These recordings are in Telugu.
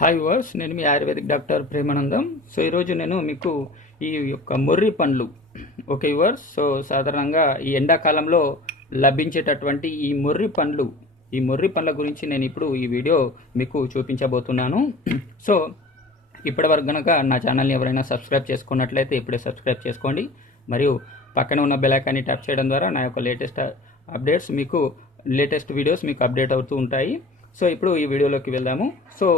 హాయ్ వర్స్ నేను మీ ఆయుర్వేదిక్ డాక్టర్ ప్రేమానందం. సో ఈరోజు నేను మీకు ఈ యొక్క మొర్రి పండ్లు. ఓకే వర్స్ సో సాధారణంగా ఈ ఎండాకాలంలో లభించేటటువంటి ఈ మొర్రి పండ్లు ఈ మొర్రి పండ్ల గురించి నేను ఇప్పుడు ఈ వీడియో మీకు చూపించబోతున్నాను. సో ఇప్పటివరకు కనుక నా ఛానల్ని ఎవరైనా సబ్స్క్రైబ్ చేసుకున్నట్లయితే ఇప్పుడే సబ్స్క్రైబ్ చేసుకోండి. మరియు పక్కన ఉన్న బెలాకాన్ని ట్యాప్ చేయడం ద్వారా నా యొక్క లేటెస్ట్ అప్డేట్స్ మీకు లేటెస్ట్ వీడియోస్ మీకు అప్డేట్ అవుతూ ఉంటాయి. సో ఇప్పుడు ఈ వీడియోలోకి వెళ్దాము. సో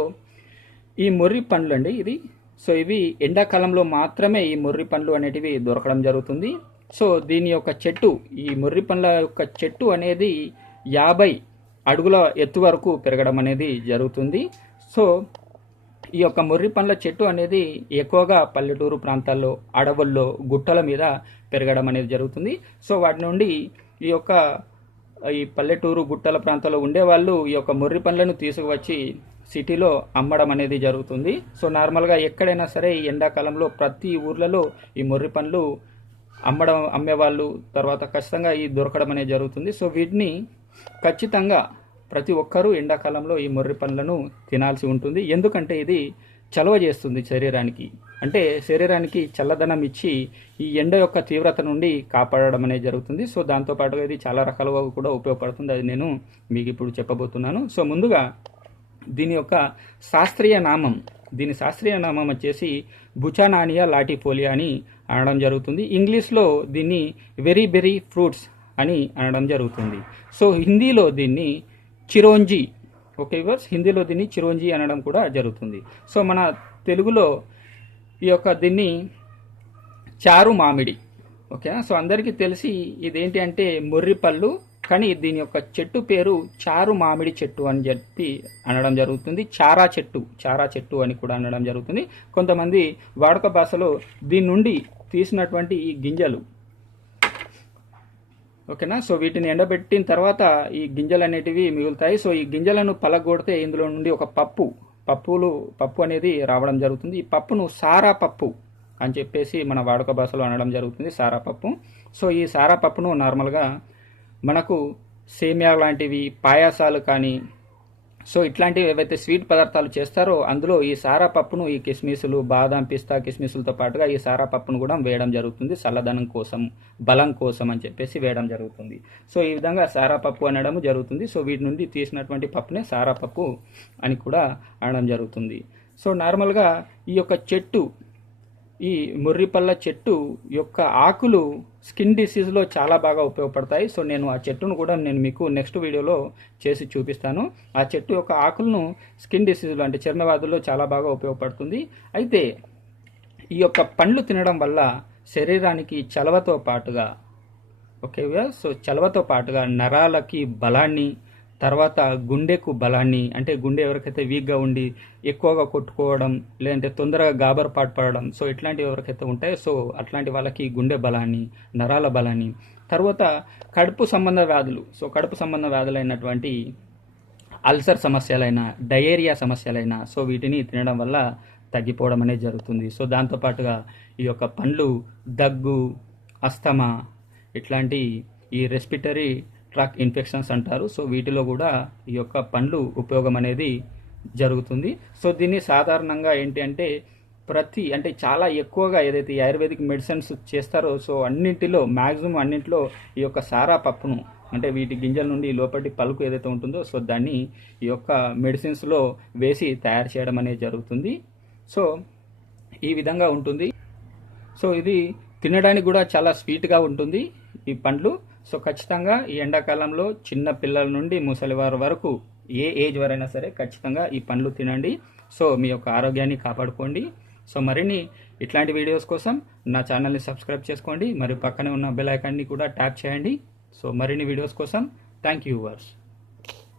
ఈ మొర్రి పండ్లు అండి ఇది. సో ఇవి ఎండాకాలంలో మాత్రమే ఈ మొర్రి పండ్లు అనేటివి దొరకడం జరుగుతుంది. సో దీని యొక్క చెట్టు ఈ మొర్రి పండ్ల యొక్క చెట్టు అనేది యాభై అడుగుల ఎత్తు వరకు పెరగడం అనేది జరుగుతుంది. సో ఈ యొక్క మొర్రి పండ్ల చెట్టు అనేది ఎక్కువగా పల్లెటూరు ప్రాంతాల్లో అడవుల్లో గుట్టల మీద పెరగడం అనేది జరుగుతుంది. సో వాటి నుండి ఈ యొక్క ఈ పల్లెటూరు గుట్టల ప్రాంతాల్లో ఉండే వాళ్ళు ఈ యొక్క మొర్రి పండ్లను తీసుకువచ్చి సిటీలో అమ్మడం అనేది జరుగుతుంది. సో నార్మల్గా ఎక్కడైనా సరే ఈ ఎండాకాలంలో ప్రతి ఊర్లలో ఈ మొర్రి పండ్లు అమ్మడం అమ్మేవాళ్ళు తర్వాత ఖచ్చితంగా ఈ దొరకడం అనేది జరుగుతుంది. సో వీటిని ఖచ్చితంగా ప్రతి ఒక్కరూ ఎండాకాలంలో ఈ మొర్రి పండ్లను తినాల్సి ఉంటుంది. ఎందుకంటే ఇది చలవ చేస్తుంది శరీరానికి. అంటే శరీరానికి చల్లదనం ఇచ్చి ఈ ఎండ యొక్క తీవ్రత నుండి కాపాడడం అనేది జరుగుతుంది. సో దాంతోపాటుగా ఇది చాలా రకాలుగా కూడా ఉపయోగపడుతుంది. అది నేను మీకు ఇప్పుడు చెప్పబోతున్నాను. సో ముందుగా దీని యొక్క శాస్త్రీయ నామం. దీని శాస్త్రీయ నామం వచ్చేసి బుచానానియా లాటిపోలియా అని అనడం జరుగుతుంది. ఇంగ్లీష్లో దీన్ని వెరీ బెరీ ఫ్రూట్స్ అని అనడం జరుగుతుంది. సో హిందీలో దీన్ని చిరోంజి ఓకే వర్స్ హిందీలో దీన్ని చిరోంజి అనడం కూడా జరుగుతుంది. సో మన తెలుగులో ఈ యొక్క దీన్ని చారు మామిడి ఓకేనా సో అందరికీ తెలిసి ఇదేంటి అంటే ముర్రిపళ్ళు కానీ దీని యొక్క చెట్టు పేరు చారు మామిడి చెట్టు అని చెప్పి అనడం జరుగుతుంది. చారా చెట్టు చారా చెట్టు అని కూడా అనడం జరుగుతుంది. కొంతమంది వాడుక భాషలో దీని నుండి తీసినటువంటి ఈ గింజలు ఓకేనా? సో వీటిని ఎండబెట్టిన తర్వాత ఈ గింజలు అనేటివి మిగులుతాయి. సో ఈ గింజలను పలగొడితే ఇందులో నుండి ఒక పప్పు పప్పులు పప్పు అనేది రావడం జరుగుతుంది. ఈ పప్పును సారా పప్పు అని చెప్పేసి మన వాడుక భాషలో అనడం జరుగుతుంది సారా పప్పు. సో ఈ సారా పప్పును నార్మల్గా మనకు సేమియా లాంటివి పాయాసాలు కానీ సో ఇట్లాంటివి ఏవైతే స్వీట్ పదార్థాలు చేస్తారో అందులో ఈ సారా పప్పును ఈ కిస్మిసులు బాదాం పిస్తా కిస్మిసులతో పాటుగా ఈ సారా పప్పును కూడా వేయడం జరుగుతుంది. చల్లదనం కోసం బలం కోసం అని చెప్పేసి వేయడం జరుగుతుంది. సో ఈ విధంగా సారా పప్పు అనడం జరుగుతుంది. సో వీటి నుండి తీసినటువంటి పప్పునే సారా పప్పు అని కూడా అనడం జరుగుతుంది. సో నార్మల్గా ఈ యొక్క చెట్టు ఈ ముర్రిపల్ల చెట్టు యొక్క ఆకులు స్కిన్ డిసీజ్లో చాలా బాగా ఉపయోగపడతాయి. సో నేను ఆ చెట్టును కూడా నేను మీకు నెక్స్ట్ వీడియోలో చేసి చూపిస్తాను. ఆ చెట్టు యొక్క ఆకులను స్కిన్ డిసీజ్లో అంటే చర్మవ్యాధుల్లో చాలా బాగా ఉపయోగపడుతుంది. అయితే ఈ యొక్క పండ్లు తినడం వల్ల శరీరానికి చలవతో పాటుగా ఓకే సో చలవతో పాటుగా నరాలకి బలాన్ని తర్వాత గుండెకు బలాన్ని అంటే గుండె ఎవరికైతే వీక్గా ఉండి ఎక్కువగా కొట్టుకోవడం లేదంటే తొందరగా గాబర్ పడడం సో ఇట్లాంటివి ఎవరికైతే ఉంటాయో సో అట్లాంటి వాళ్ళకి గుండె బలాన్ని నరాల బలాన్ని. తర్వాత కడుపు సంబంధ వ్యాధులు. సో కడుపు సంబంధ వ్యాధులైనటువంటి అల్సర్ సమస్యలైన డయేరియా సమస్యలైన సో వీటిని తినడం వల్ల తగ్గిపోవడం అనేది జరుగుతుంది. సో దాంతోపాటుగా ఈ యొక్క పండ్లు దగ్గు అస్తమా ఇట్లాంటి ఈ రెస్పిటరీ ట్రాక్ ఇన్ఫెక్షన్స్ అంటారు. సో వీటిలో కూడా ఈ యొక్క పండ్లు ఉపయోగం అనేది జరుగుతుంది. సో దీన్ని సాధారణంగా ఏంటి అంటే ప్రతి అంటే చాలా ఎక్కువగా ఏదైతే ఆయుర్వేదిక్ మెడిసిన్స్ చేస్తారో సో అన్నింటిలో మ్యాక్సిమం అన్నింటిలో ఈ యొక్క సారా పప్పును అంటే వీటి గింజల నుండి లోపటి పలుకు ఏదైతే ఉంటుందో సో దాన్ని ఈ యొక్క మెడిసిన్స్లో వేసి తయారు చేయడం అనేది జరుగుతుంది. సో ఈ విధంగా ఉంటుంది. సో ఇది తినడానికి కూడా చాలా స్వీట్గా ఉంటుంది ఈ పండ్లు. సో ఖచ్చితంగా ఈ ఎండాకాలంలో చిన్న పిల్లల నుండి ముసలివారు వరకు ఏ ఏజ్ వరైనా సరే ఖచ్చితంగా ఈ పండ్లు తినండి. సో మీ యొక్క ఆరోగ్యాన్ని కాపాడుకోండి. సో మరిన్ని ఇట్లాంటి వీడియోస్ కోసం నా ఛానల్ని సబ్స్క్రైబ్ చేసుకోండి. మరియు పక్కనే ఉన్న బెల్ ఐకాన్ని కూడా ట్యాప్ చేయండి. సో మరిన్ని వీడియోస్ కోసం థ్యాంక్ యూ వర్స్